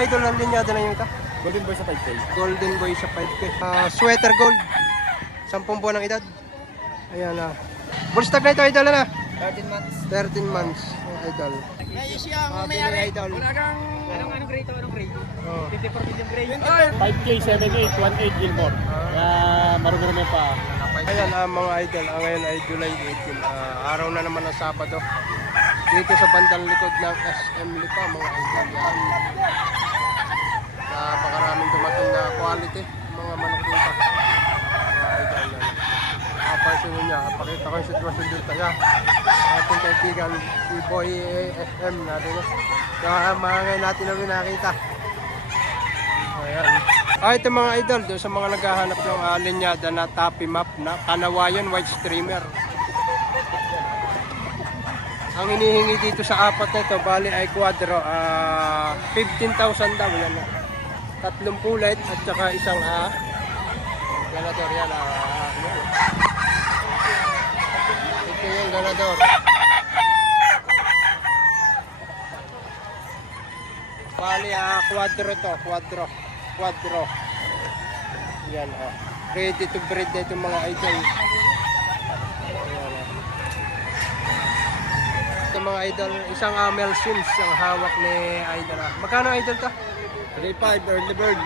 idol ng linyada na yung ito? Golden Boy sa 5K. Golden Boy sa 5K. Sweater gold. 10 buwan ng edad. Ayan na. Bullstag na ito, idol na. 13 months. 13 months, idol. Yes, yung may idol. Anong grade to? Anong grade? Oh. 54 medium grade. 5K, 7.8, 1.8 Gilmore. Marunong pa. Ayan mga idol, ngayon ay July 18. Araw na naman ng Sabado. Dito sa bandang likod ng SM Lipa, mga idol. Yan. Napakaraming dumating na quality, mga manok dito. Mga idol yan. Person niya, pakita ko yung sitwasyon dito. Kaya ating kaibigan, si Boy SM natin. Kaya mga ngayon natin na nakita. Ayan. Ito mga idol, doon sa mga naghahanap ng linyada na Tappy Map na Kanawayan White Streamer. Ang hinihingi dito sa apat na ito, bali ay quadro, 15,000 daw. Yan. Tatlong pulet at saka isang ganador yan. Ito yung ganador. Bali quadro to, quadro. Yan ready to breed na itong mga idol. Itong mga idol, isang Mel Sims ang hawak ni idol. Magkano idol to? 3.5 early bird.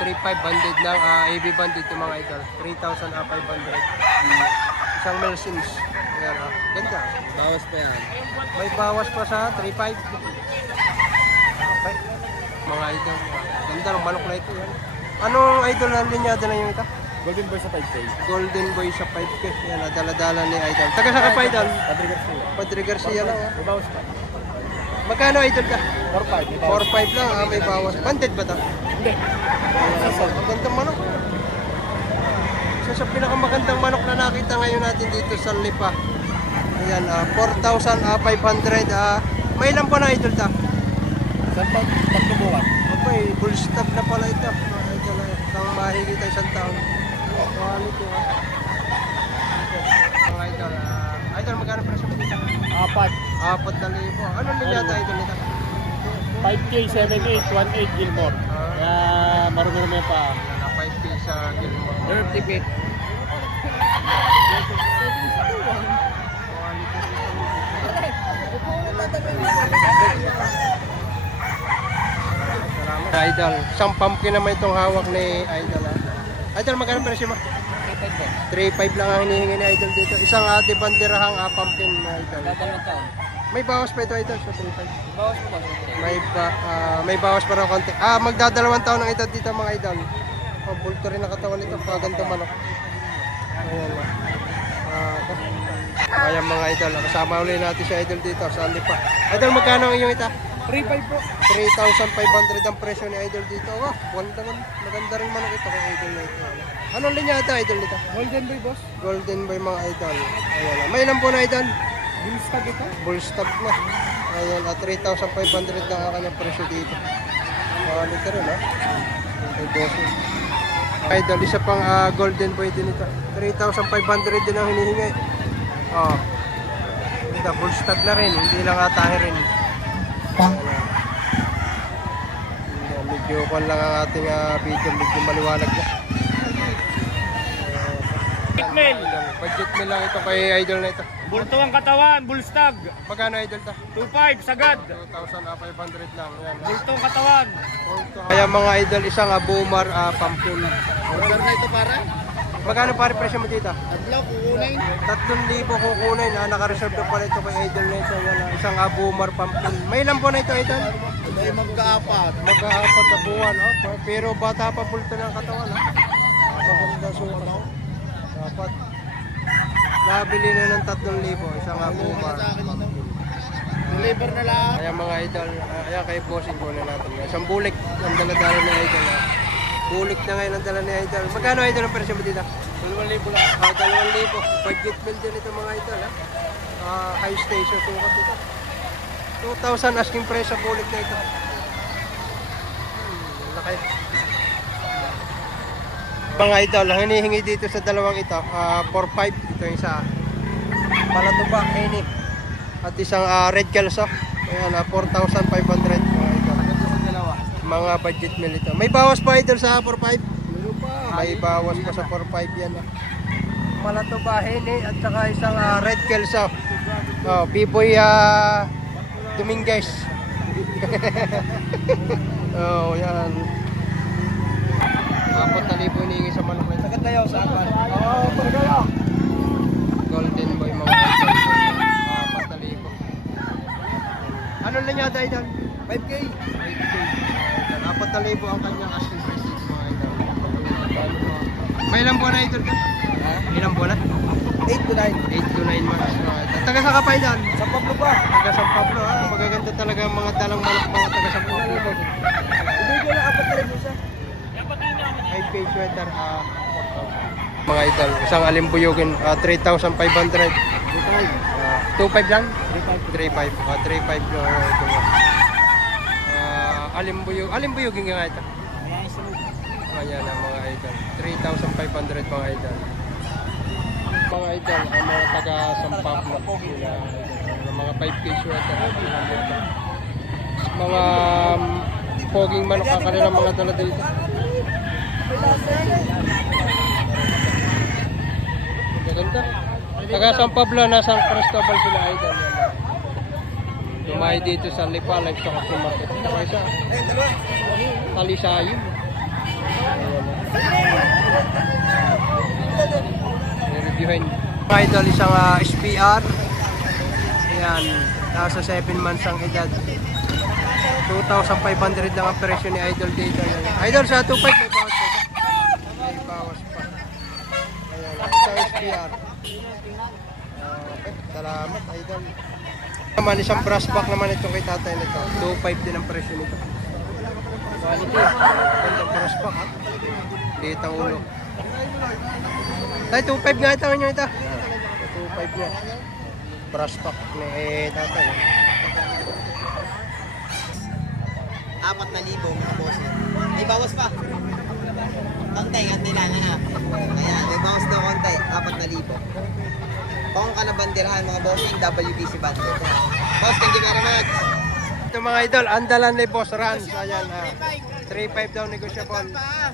3.5 banded lang, AB banded itong mga idol. 3,500. Isang Mel Sims. Ayan ganda. Bawas pa yan. May bawas pa sa 3.5. Okay. Mga idol, ganda ng manok na ito yan. Anong idol na linyada na yung ito? Golden Boy sa 5K. Golden Boy sa 5K. Yan, dala-dala ni idol. Taga sa pa idol? Padre Garcia. Padre Garcia lang. May bawas pa. Magkano idol ka? 4.5. 4.5 lang, may bawas. Banded ba ito? Hindi. Magandang manok. So sa pinakamagandang manok na nakita ngayon natin dito sa Lipa. Ayan, 4,500. May ilan pa na idol ta? Saan pa? Pagtubuhan. Okay, full stock na pala ito. Ito na, isang mahigit ay isang taon. Quality mga idol, idol magkano presyo mo dito? 4,000. Anong linyada idol nito? 5K, 7.8, 1.8 Gilmore. Marunong pa. 5K sa Gilmore. Dirty bit. Idol, isang pumpkin naman itong hawak ni idol. Idol, magkano presyo mo? 3.5 lang ang hinihingi ni idol dito. Isang bandirahang pumpkin na idol. May bawas pa ito idol sa 3.5. Bawas pa ba? May bawas pa rin konti. Magdadalawang taon ng edad dito mga idol. Bulto rin ang katawan nito. Paganda manok. Ayan lang. Ayan mga idol. Kasama ulit natin si idol dito sa Lipa. Idol, magkano ang iyong ita? 3.5 po. 3,500 ang presyo ni idol dito. Maganda rin manok ito kay idol na ito. Anong linyada idol nito? Golden Boy, boss. Golden Boy mga idol. Ayan lang. May ilan po na idol? Bullstag ito. Bullstag na. Ayan, 3,500 lang ang kanyang presyo dito. Ito rin May boso. Idol, isa pang Golden Boy din ito. 3,500 din ang hinihingi. Ito, bullstag na rin. Hindi lang atahe rin. Medyo kwan lang ang ating video. Medyo maliwanag na. Budget meal lang ito kay idol na ito. Bulto ang katawan, bullstag. Magkano idol ta? 2.5 sagad. 2,500 lang. Yan. Bulto ang katawan. Kaya mga idol, isang Bumar pumpkin. Order na ito para? Magkano pare presyo mo dito? Adlaw, kukunin. 3,000 kukunin. Naka-reserve na pala ito kay idol na ito. Yan, isang Bumar pumpkin. May ilan po na ito idol? Ay magkaapat. Mag-aapat na buwan. Pero bata pa pulto ng katawan. Maganda sukat. Dapat. Nabili na ng 3,000. Isang Bumar pumpkin. Deliver na lang. Kaya mga idol, kaya kay bossing ko na natin. Isang bulik ang dala-dala ni idol. Bulik na ngayon ang dala ni idol. Magkano idol ang presyo mo dito? 2,000 lang. 2,000. Budget meal din ito mga idol. High station sukat ito. 2,000 asking price sa bulik na ito. Laki. Mga idol, ang hinihingi dito sa dalawang ito, 4,500. Ito yung isa. Palatuba, ini. At isang red calso. Ayan, 4,500 mga idol. Mga budget meal ito. May bawas pa idol sa 4-5? Meron pa. May bawas pa sa 4-5 yan. Malatubahin at saka isang red kelso. Oh, B-boy Dominguez. Oh, yan. 4,000 hinihingi sa manok na ito. Sagad kayo sa akin. Oo, pagkaya. Golden boy mga idol. 4,000. Ano lang yata idol? 5K. 5K. 4,000 ang kanyang asking price mga idol. May ilang buwan na idol ka? Ha? Ilang buwan na? 8 to 9. 8 to 9 months mga idol. Taga sa kapay idol? Sa Pablo pa. Taga San Pablo ha. Magaganda talaga ang mga dalang manok mga taga San Pablo. Ibigay lang 4,000 isa. 5K sweater 4,000. Mga idol, isang alimbuyugin 3,500. 2,500 lang? 3,500. 3,500 lang ito. Alimbuyugin nga ito. Ayan na mga idol. 3,500 mga idol. Mga idol, ang mga taga San Pablo. Mga 5K sweater. Mga poging manok ang kanilang mga dala dito. Maganda. Taga San Pablo na San Cristobal sila idol. Dumay dito sa Lipa Livestock Market. Ito isa. Talisayin. Reviewin. Mga idol, isang SPR. Ayan. Nasa 7 months ang edad. 2,500 lang ang presyo ni idol dito. Idol sa 2,500 may bawas pa. May bawas pa. Ayan. Isang SPR. Okay. Salamat idol. Naman isang brass back naman itong kay tatay nito. 2,500 din ang presyo nito. Quality. Ganda brass back ha. Dito ang ulo. Tay, 2,500 nga ito nyo ito. 2,500 nga. Brass back ni tatay. 4,000 mga boss. May bawas pa. Kontay, kantay lang ha. Ayan, may bawas na kontay. 4,000. Kung ka na bandirahan mga bossing, WBC bandit. Boss, thank you very much. Ito mga idol, andalan ni Boss Rans. Ayan, 3,500 daw negotiable.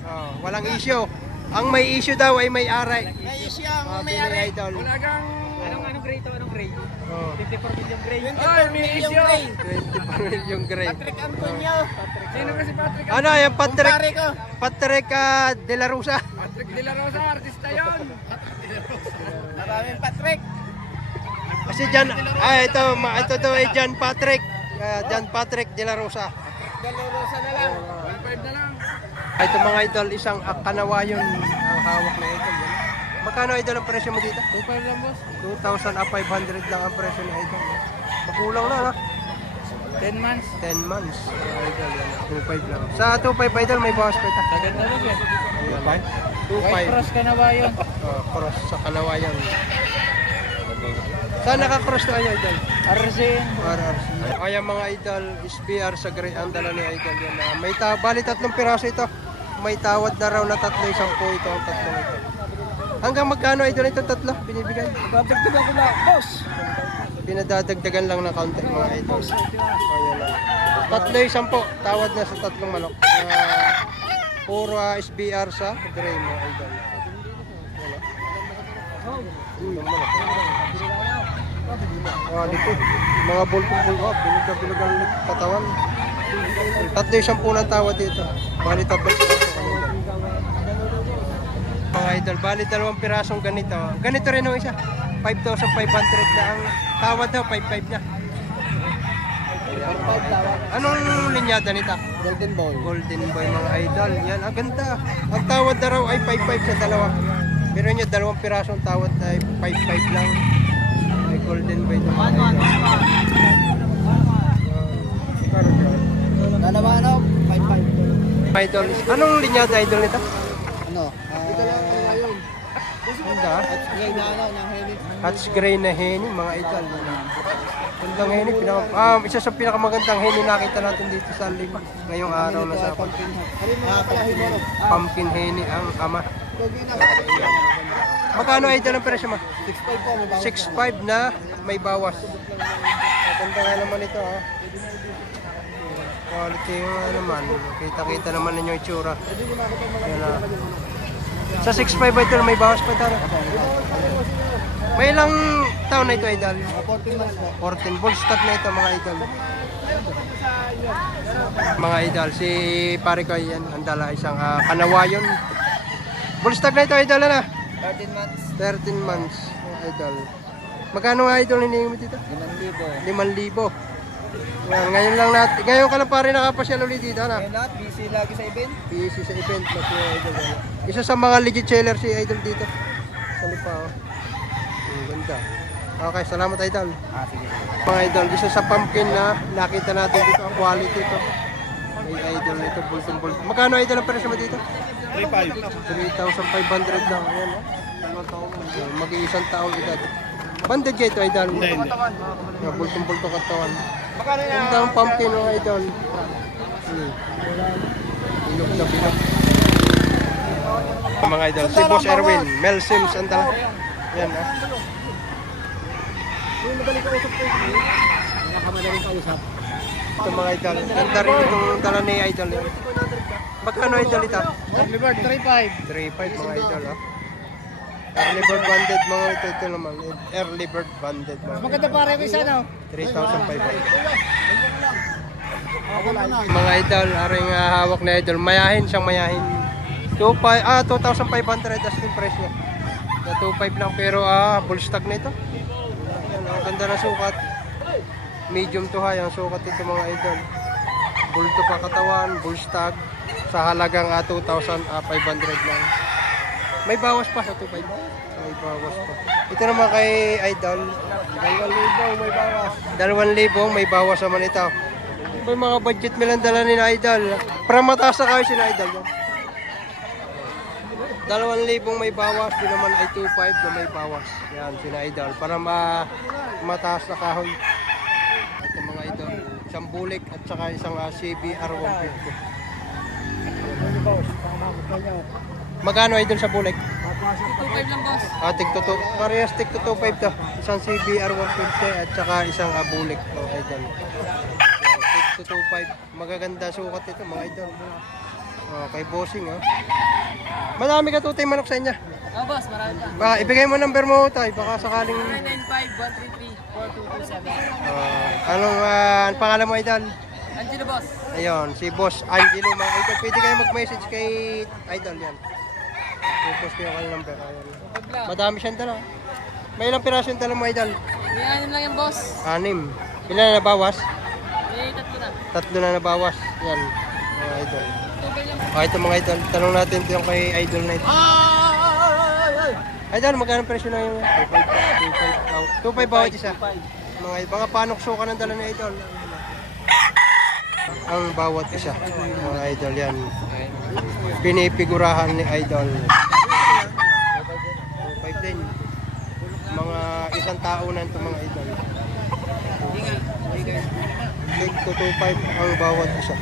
Oh, walang issue. Ang may issue daw ay may aray. May siya, May aray. Idol. Anong grade to? Anong grade? Oh, 54 million grade. Ay, may issue. 24 million grade. Patrick Antonio. Sino kasi Patrick? Ano, yung Kumpare Patrick, ko. Patrick De La Rosa. Patrick De La Rosa, artista yun. Maraming Patrick. Kasi dyan, ito to ay John Patrick. John Patrick De La Rosa. De La Rosa na lang. 1,500 na lang. Ito mga idol, isang kanawayon ang hawak na idol. Yan. Magkano idol ang presyo mo dito? 2,500 lang boss. 2,500 lang ang presyo ni idol. Makulang na, no? 10 months. 10 months. Idol, yan. 2,500 lang. Sa 2,500 idol, may bawas pa ito. Sagad na rin yan. 2,500. White cross ka na ba yun? Cross sa kanawayon. Saan naka-cross na kayo, idol? RC. RRC. Kaya mga idol, SBR sa Great Andala ni idol yan. May bali 3 piraso ito. May tawad na raw na 3, 10 ito ang 3 ito. Hanggang magkano idol ito 3 binibigay? Dadagdagan ko na, boss. Pinadadagdagan lang ng kaunti mga idol. Ayan lang. 3, 10 tawad na sa 3 manok. Puro SBR sa Grey mga idol. Dito. Mga bulpong-bulpong. Binog ang katawan. 3, 10 ng tawad dito. Bali 3 mga idol, bali 2 pirasong ganito. Ganito rin yung isa. 5,500 na ang tawad daw, 5,500 na. Anong linyada nito? Golden Boy. Golden Boy mga idol. Yan, ang ganda. Ang tawad na raw ay 5,500 sa dalawa. Pero nyo, 2 pirasong tawad ay 5,500 lang. May Golden Boy na mga idol. Dalawa ano? 5,500. Idol, anong linyada idol nito? Ano? Ito lang ngayon. Ganda. Ngayon na ano, na heavy. Hatch gray na heni mga idol. Gandang heni, isa sa pinakamagandang heni nakita natin dito sa Lipa ngayong araw na sa Pumpkin. Ano yung mga kalahin mo? pumpkin heni ang ama. Magkano idol ang presyo mo? 6,500 po, may bawas. 6,500 na may bawas. Ganda nga naman ito ha. Quality yung naman. Kita-kita naman ninyo yung itsura. Yan na. Sa 6.5 idol, may bawas pa tayo. May ilang taon na ito idol? 14 months po. 14 bull stock na ito mga idol. Mga idol, si pare ko yan, ang dala isang kanawayon. Bull stock na ito idol na. 13 months. 13 months mga idol. Magkano nga idol hinihingi mo dito? 5,000. 5,000. Yan, ngayon lang natin. Ngayon ka lang pare nakapasyal ulit dito na. Ngayon lahat, busy lagi sa event. busy sa event na si Idol. Isa sa mga legit seller si Idol dito. Sa lipa oh. Ganda. Okay, salamat Idol. Sige. Mga Idol, isa sa pumpkin na nakita natin dito ang quality ito. May Idol nito, bultong-bultong. Magkano Idol ang presyo mo dito? 3,500. 3,500 lang. Ayan oh. Dalawang taong mag-iisang taong edad. Banded kayo ito Idol. Bultong-bultong katawan. Ganda ang pumpkin mga Idol. Bilog na bilog. Mga Idol, si Boss Erwin, Mel Sims ang dala. Yan ah. Ito mga Idol, ganda rin itong dala ni Idol. Magkano Idol ito? Early bird, 3,500. 3,500 mga Idol ah. Early bird banded mga ito naman. Early bird banded mga Maganda pare ko isa, no? 3,500. Mga Idol, aring hawak na Idol. Mayahin siyang mayahin. 2,500 asking price niya. 2,500 lang pero full stock na ito. Ayan, ang ganda na sukat. Medium to high ang sukat ito mga Idol. Bulto pa katawan, full stock. Sa halagang 2,500 lang. May bawas pa sa 2,500. May bawas pa. Ito naman kay Idol. 2,000 may bawas. 2,000 may bawas naman ito. May mga budget milang dala ni Idol. Para mataas na kayo si Idol. 2,000 may bawas. Di naman ay 2,500 na may bawas. Yan si Idol. Para mataas na kahoy. Ito mga Idol. Isang bulik at saka isang CBR 150. Magkano Idol sa bulik? 2,500 lang boss. Tig to parehas tig to 2,500 to. Isang CBR 150 at saka isang bulik to Idol. Tig to 2,500. Magaganda sukat ito mga Idol. Kay bossing oh. Madami ka tutay manok sa inyo. Boss, marami pa. Baka ibigay mo number mo tay baka sakaling 995-133-4227. anong pangalan mo Idol? Angelo boss. Ayun, si Boss Angelo mga Idol. Pwede kayo mag-message kay Idol yan. Post ko yung kanyang number. Ayun. Madami siyang dala. May ilang piraso yung dala mo Idol? May anim lang yan boss. 6. Ilan na nabawas? May 3 na. 3 na nabawas. Yan, mga Idol. 2,500 lang. Ito mga Idol. Tanong natin ito yung kay Idol na ito. Idol, magkano presyo na yung 2,500 bawat isa. Mga panokso ka ng dala ni Idol. Ang bawat isa. Mga Idol yan. Pinipigurahan ni Idol. 2,500 din. Mga isang tao na ito mga Idol. 2,500 ang bawat isa.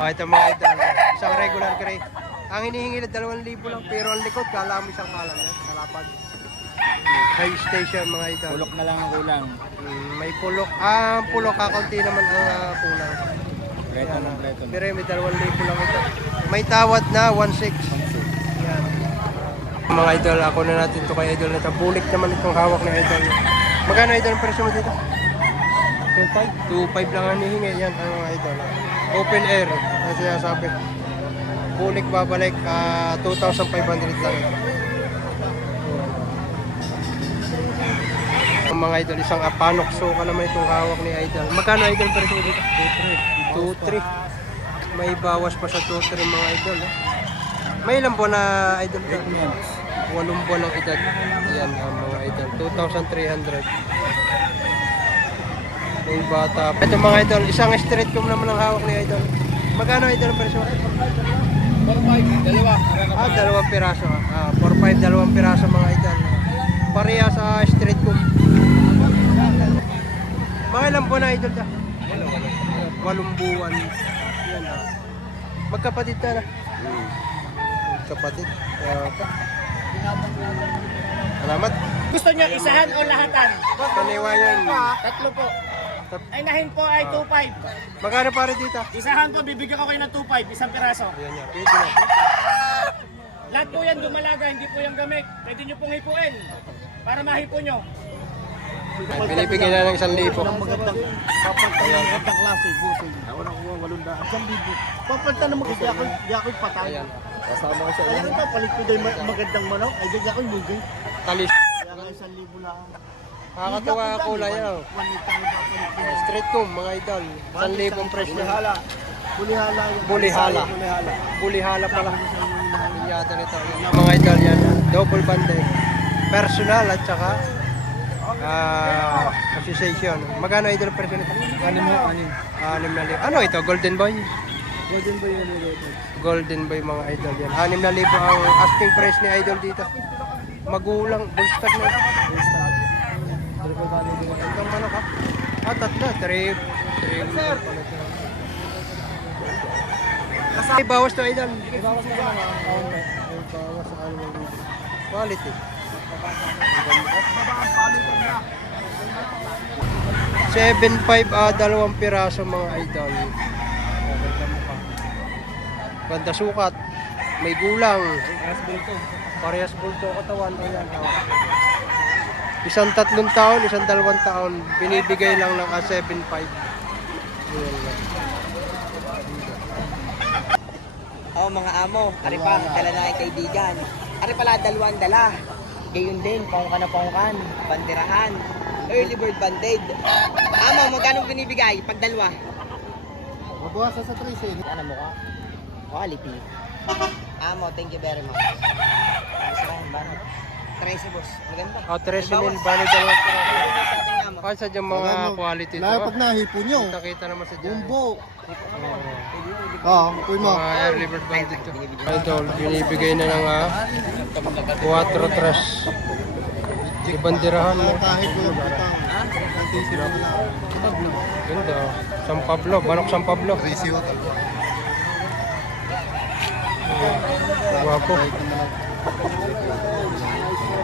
Ito mga Idol. Isang regular crate. Ang hinihingi na 2,000 lang pero ang likod kala mo isang kalan na sa lapad. High station mga Idol. Pulok na lang ang kulang. May pulok. Ang pulok kakaunti naman ang kulang. Preto ng preto. Pero may 2,000 lang ito. May tawad na 1,600. Yan. Mga Idol, ako na natin ito kay Idol na ito. Bulik naman itong hawak na Idol. Magkano Idol ang presyo mo dito? 2,500. 2,500 lang ang hinihingi. Yan ang mga Idol. Open air. Ang sinasabi. Bulik babalik 2,500 lang ito. Ang mga Idol, isang panokso ka naman itong hawak ni Idol. Magkano Idol presyo mo dito? 2,300. May bawas pa sa 2,300 mga Idol. May ilang buwan na Idol? 8 buwan ng edad. Yan ang mga Idol. 2,300. May bata. Ito mga Idol, isang street comb naman ang hawak ni Idol. Magkano Idol ang presyo? 4,500. Dalawa. 2 piraso. 4,500, 2 piraso mga Idol. Pareha sa street comb. Mga ilang buwan na Idol ta? 8 buwan. Yan ah. Magkapatid ka na? Magkapatid. Okay. Salamat. Gusto niyo isahan o lahatan? Kaniwa yan. 3 po. Inahin po ay 2.5. Magkano pare dito? Isahan po, bibigyan ko kayo ng 2.5, isang piraso. Ayan yan. Pwede na. Lahat po yan dumalaga, hindi po yung gamit. Pwede nyo pong hipuin para mahipo nyo. Ay, binibigyan na ng 1,000. Magandang klase, busing. Ako na kuha 800. 1,000. Papalta naman kasi di ako'y patay. Ayan. Kasama ko sa iyo. Kaya papalit ko dahil magandang manok. Ay, di ako'y lugi. Talis. Kaya nga 1,000 lang. Nakakatuwa ang kulay yan. Oh. 1,000. Straight comb, mga idol. 1,000 presyo. Bulihala. Bulihala. Bulihala. Bulihala. Bulihala pala. Pinyata nito. Yan, mga idol yan. Double banded. Personal at saka association. Magkano idol presyo nito? 6,000. Ano ito? Golden Boy? Golden boy yan ulit. Golden Boy mga idol yan. 6,000 ang asking price ni idol dito. Magulang. Bullstag na. Itong manok ha? Tatlo. 3. Ay, bawas to idol. Bawas na lang. Bawas sa quality. 7.5 dalawang piraso mga idol. Ganda sukat. May gulang. Parehas bulto katawan. Ayan. Isang 3 taon, isang 2 taon. Binibigay lang ng 7.5. Ayan lang. Oh, mga amo, ari pa, dala na kay kaibigan. Ari pala, dalawang dala. Gayon din, pangkan na pangkan, banderahan, early bird banded. Amo, magkano binibigay pag dalawa? Mabawasan sa 13. Ano mo ka? Quality. Amo, thank you very much. Saan ba? 13 boss, maganda. 13,000 bali dalawang piraso. Amo. Ay, sa dyan mga quality to. Pag nahipo nyo, Kita naman sa dyan. bumbo. Oo, kuy mo. Mga early bird bandit to. Idol, binibigay na ng 4 tres. Ibandirahan mo. Kahit walang putang. Antisi mo lang. Ganda. San Pablo, Manok San Pablo. Resio talaga. Guwapo.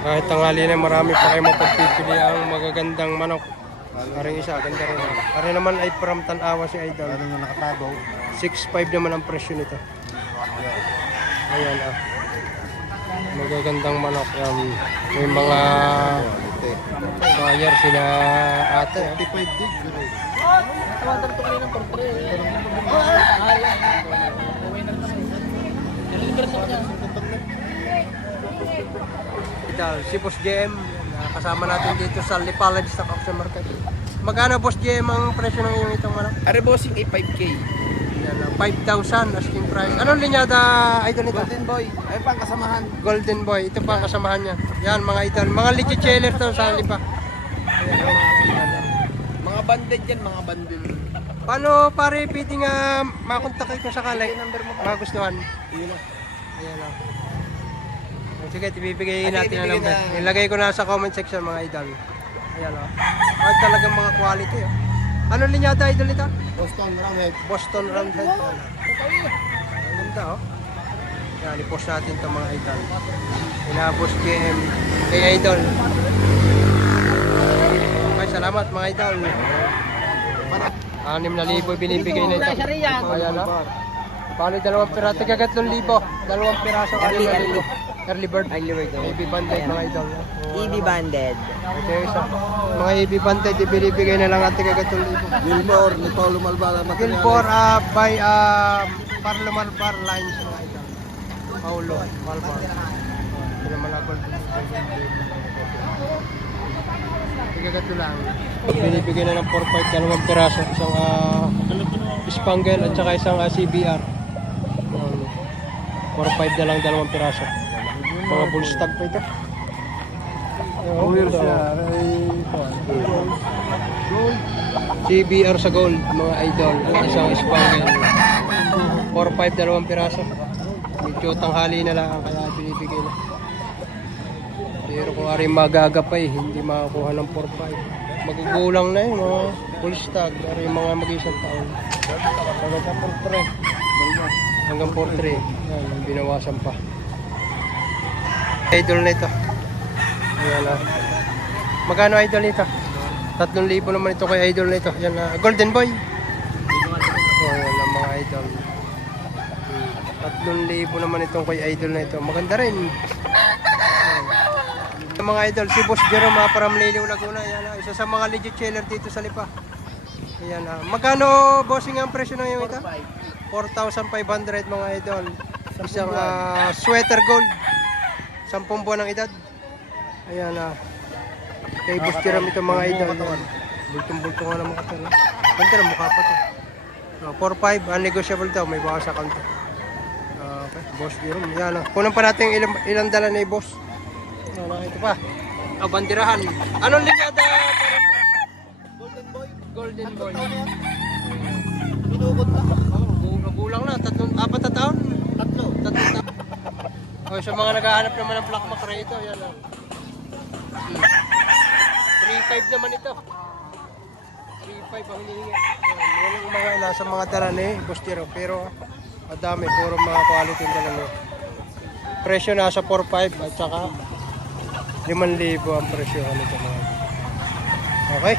Kahit tanghali na marami pa kayo mapagpipili ang magagandang manok. Paring isa, ganda rin. Pare naman ay from Tanawa si Idol. Ano nga nakatabaw? 6.5 naman ang presyo nito. Ayan ah. Magagandang manok. May mga buyer sila ate. 35 dig. Idol, si Boss JM. Kasama natin dito sa Lipalad Stock Auction Market. Magkano Boss JM ang presyo ng iyong itong manok? Ari bossing ay 5K. Yan, 5,000 asking price. Anong linyada idol nito? Golden boy, ay pang kasamahan. Golden Boy. Ito pa ang kasamahan niya. Yan mga idol. Mga legit seller to sa lipa. Mga banded yan, mga banded. Paano pare pwede nga makontak ko sakali? Magustuhan. Ayan lang. Sige, ibibigay natin ang number. Ilagay ko na sa comment section mga idol. Ayan o. At talagang mga quality o. Anong linyada idol ito? Boston Roundhead. Boston Roundhead. Ang ganda o. Yan, i-post natin ito mga idol. Inabos GM kay idol. Okay, salamat mga idol. 6,000 binibigay na ito. Ayan o. Bali, 2 piraso. Tiga 3,000. 2 piraso. Early bird. Baby banded mga idol. EB banded. Okay, so, mga EB banded, ibinibigay na lang at tiga 3,000. Gilmore, ni Paulo Malbala. Gilmore by Parlo Malbar Lines mga idol. Paulo Malbar. Sila malagol. Tiga 3 lang. Binibigay na ng 4-5, 2 piraso. Isang Spangle at saka isang CBR. 4-5 na lang 2 piraso. Mga bull stag pa ito. Weird siya. CBR sa gold, mga idol. At isang Spangle. 4-5, 2 piraso. Medyo tanghali na lang, kaya binibigay na. Pero kung ari magagapay, hindi makakuha ng 4-5. Magugulang na yun, mga full stag. Ari mga mag-isang taon. Hanggang 4-3. Hanggang 4-3. Yan, binawasan pa. Idol na ito. Ayan ah. Magkano idol nito? 3,000 naman ito kay idol na ito. Yan na, Golden Boy. Oh, yan ang mga idol. 3,000 naman itong kay idol na ito. Maganda rin. Yung mga idol, si Boss Jerome from Liliw, Laguna. Yan na, isa sa mga legit seller dito sa Lipa. Ayan na. Magkano bossing ang presyo na yung ito? 4,500 mga idol. Isang sweater gold. 10 buwan ng edad. Ayan na. Kay Boss Jerome ito mga idol. Bultong-bultong nga naman katawan. Ganda na mukha pa to. 4,500, unnegotiable daw. May bawas sa kanto. Okay, Boss Jerome. Yan na. Kunan pa natin ilang dala ni Boss. Ito pa. Bandirahan. Anong linyada? Golden Boy. Golden Boy. Pinukot na. Gulang na. 4 na taon. 3. 3 taon. O, sa mga naghahanap naman ng black macra ito. Yan o. 3,500 naman ito. 3,500 ang hinihingi. Yan yung mga nasa mga dala ni Boss Jerome. Pero madami. Puro mga quality yung dala niya. Presyo nasa 4,500 at saka 5,000 ang presyo nito mga. Okay?